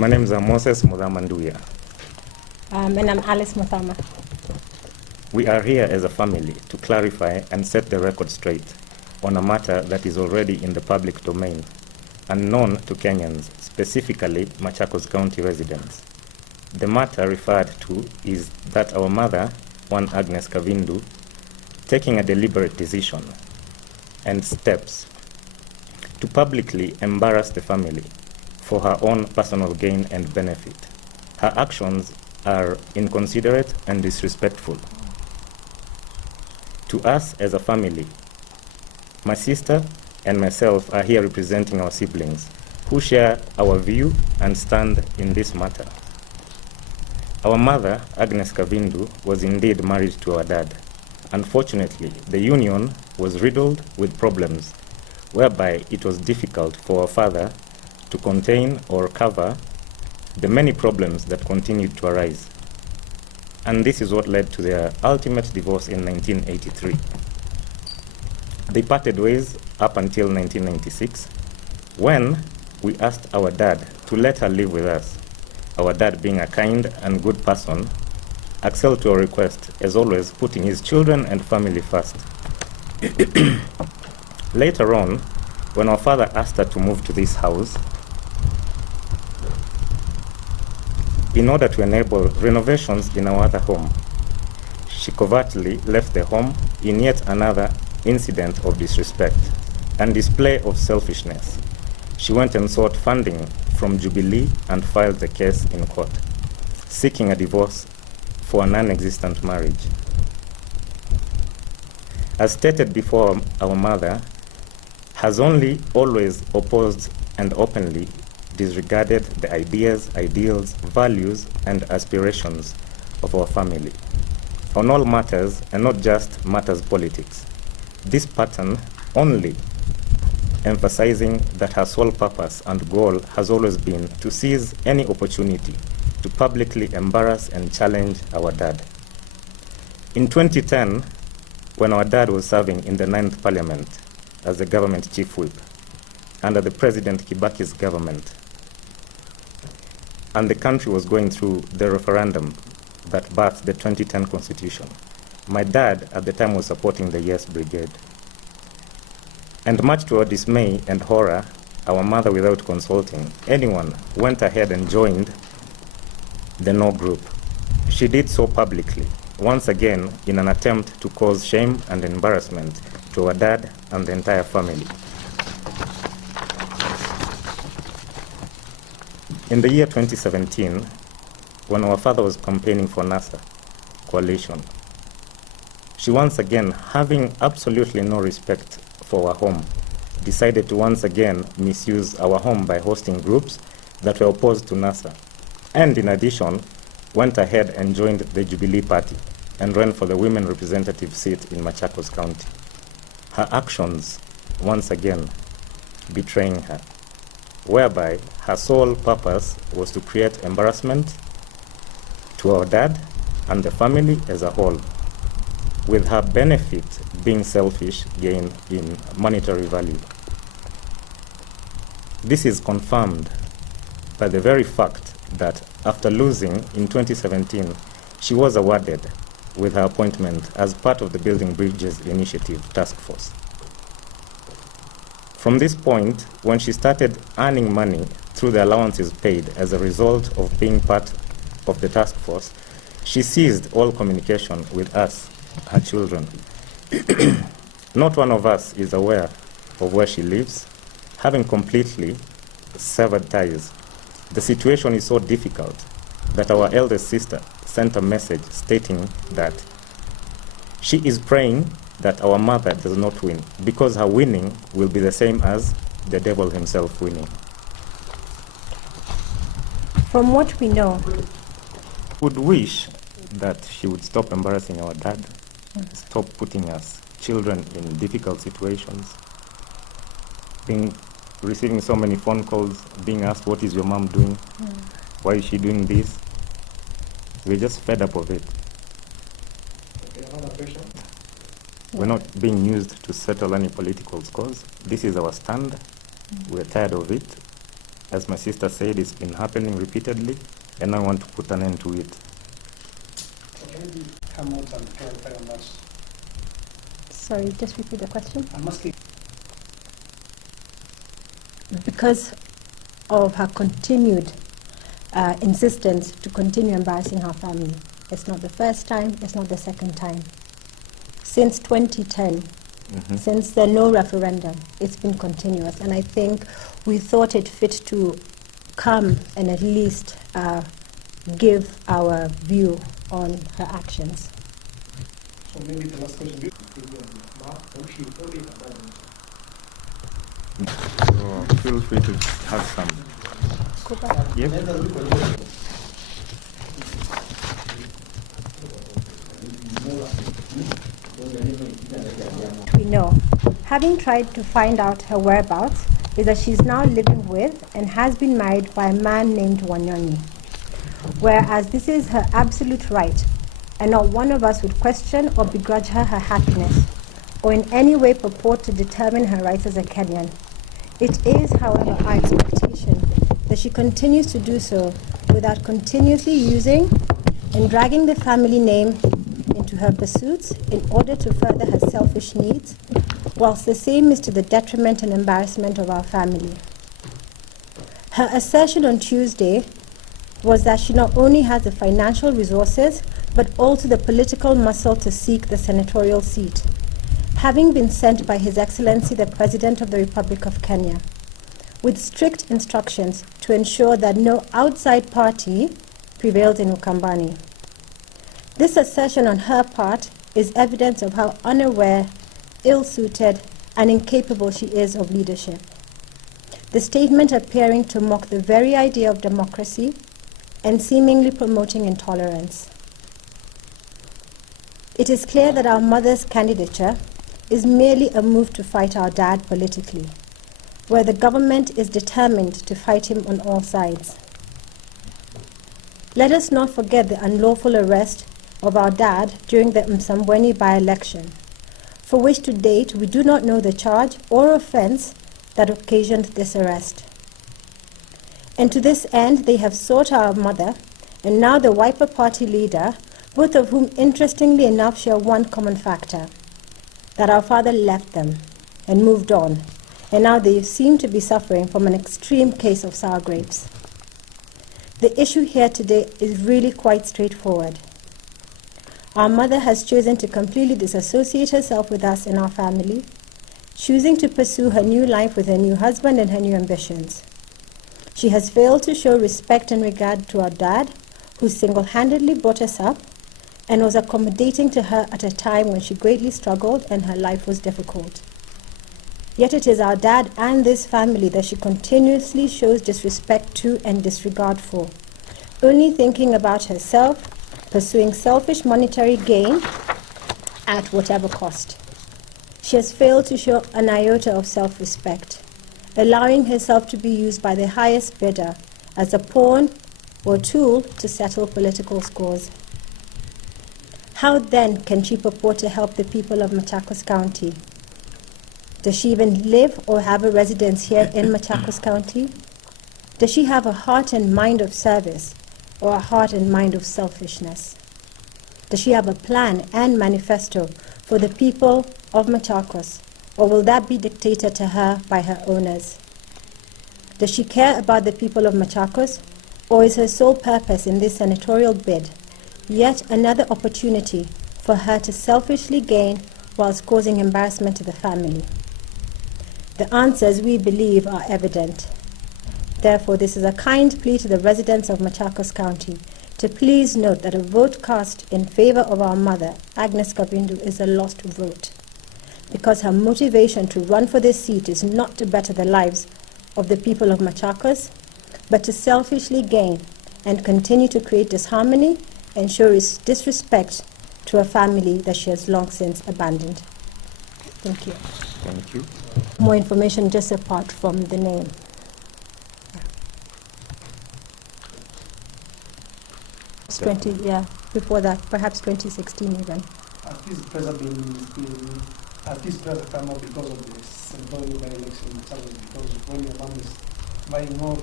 My name is Moses Muthama'S. And I'm Alice Muthama. We are here as a family to clarify and set the record straight on a matter that is already in the public domain and known to Kenyans, specifically Machakos County residents. The matter referred to is that our mother, one Agnes Kavindu, taking a deliberate decision and steps to publicly embarrass the family for her own personal gain and benefit. Her actions are inconsiderate and disrespectful. To us as a family, my sister and myself are here representing our siblings who share our view and stand in this matter. Our mother, Agnes Kavindu, was indeed married to our dad. Unfortunately, the union was riddled with problems, whereby it was difficult for our father to contain or cover the many problems that continued to arise. And this is what led to their ultimate divorce in 1983. They parted ways up until 1996, when we asked our dad to let her live with us. Our dad, being a kind and good person, accepted to our request, as always putting his children and family first. Later on, when our father asked her to move to this house, in order to enable renovations in our other home, she covertly left the home in yet another incident of disrespect and display of selfishness. She went and sought funding from Jubilee and filed the case in court, seeking a divorce for a non-existent marriage. As stated before, our mother has only always opposed and openly disregarded the ideas, ideals, values, and aspirations of our family on all matters, and not just matters politics. This pattern only emphasizing that her sole purpose and goal has always been to seize any opportunity to publicly embarrass and challenge our dad. In 2010, when our dad was serving in the 9th Parliament as the government chief whip under the President Kibaki's government, and the country was going through the referendum that birthed the 2010 Constitution, my dad at the time was supporting the Yes Brigade. And much to our dismay and horror, our mother, without consulting anyone, went ahead and joined the No group. She did so publicly, once again in an attempt to cause shame and embarrassment to our dad and the entire family. In the year 2017, when our father was campaigning for NASA coalition, she once again, having absolutely no respect for our home, decided to once again misuse our home by hosting groups that were opposed to NASA. And in addition, went ahead and joined the Jubilee Party and ran for the women representative seat in Machakos County. Her actions, once again, betraying her, whereby her sole purpose was to create embarrassment to our dad and the family as a whole, with her benefit being selfish gain in monetary value. This is confirmed by the very fact that after losing in 2017, she was awarded with her appointment as part of the Building Bridges Initiative Task Force. From this point, when she started earning money through the allowances paid as a result of being part of the task force, she ceased all communication with us, her children. Not one of us is aware of where she lives, having completely severed ties. The situation is so difficult that our eldest sister sent a message stating that she is praying that our mother does not win, because her winning will be the same as the devil himself winning. From what we know, Would wish that she would stop embarrassing our dad, stop putting us children in difficult situations, receiving so many phone calls, being asked, what is your mom doing? Why is she doing this? We're just fed up of it. Okay, another question. We're not being used to settle any political scores. This is our stand. We're tired of it. As my sister said, it's been happening repeatedly, and I want to put an end to it. Can you come out and clarify on that? Sorry, just repeat the question. I'm asking. Because of her continued insistence to continue embarrassing her family. It's not the first time, it's not the second time. Since 2010, since the no referendum, it's been continuous. And I think we thought it fit to come and at least give our view on her actions. So maybe the last question. So feel free to have some. Go back. Yep. We know, having tried to find out her whereabouts, is that she's now living with and has been married by a man named Wanyonyi. Whereas this is her absolute right, and not one of us would question or begrudge her happiness, or in any way purport to determine her rights as a Kenyan. It is, however, our expectation that she continues to do so without continuously using and dragging the family name into her pursuits in order to further her selfish needs, whilst the same is to the detriment and embarrassment of our family. Her assertion on Tuesday was that she not only has the financial resources, but also the political muscle to seek the senatorial seat, having been sent by His Excellency the President of the Republic of Kenya, with strict instructions to ensure that no outside party prevails in Ukambani. This assertion on her part is evidence of how unaware, ill-suited, and incapable she is of leadership. The statement appearing to mock the very idea of democracy and seemingly promoting intolerance. It is clear that our mother's candidature is merely a move to fight our dad politically, where the government is determined to fight him on all sides. Let us not forget the unlawful arrest of our dad during the Msambweni by-election, for which to date we do not know the charge or offense that occasioned this arrest. And to this end, they have sought our mother, and now the Wiper Party leader, both of whom, interestingly enough, share one common factor, that our father left them and moved on, and now they seem to be suffering from an extreme case of sour grapes. The issue here today is really quite straightforward. Our mother has chosen to completely disassociate herself with us and our family, choosing to pursue her new life with her new husband and her new ambitions. She has failed to show respect and regard to our dad, who single-handedly brought us up and was accommodating to her at a time when she greatly struggled and her life was difficult. Yet it is our dad and this family that she continuously shows disrespect to and disregard for, only thinking about herself, pursuing selfish monetary gain at whatever cost. She has failed to show an iota of self-respect, allowing herself to be used by the highest bidder as a pawn or tool to settle political scores. How then can she purport to help the people of Machakos County? Does she even live or have a residence here in Machakos County? Does she have a heart and mind of service or a heart and mind of selfishness? Does she have a plan and manifesto for the people of Machakos, or will that be dictated to her by her owners? Does she care about the people of Machakos, or is her sole purpose in this senatorial bid yet another opportunity for her to selfishly gain whilst causing embarrassment to the family? The answers, we believe, are evident. Therefore, this is a kind plea to the residents of Machakos County to please note that a vote cast in favor of our mother, Agnes Kabindu, is a lost vote, because her motivation to run for this seat is not to better the lives of the people of Machakos, but to selfishly gain and continue to create disharmony and show disrespect to a family that she has long since abandoned. Thank you. Thank you. More information just apart from the name. It's 20, yeah, before that, perhaps 2016 even. At this present at this present time, not because of the senatorial by-election, because when your mom is buying more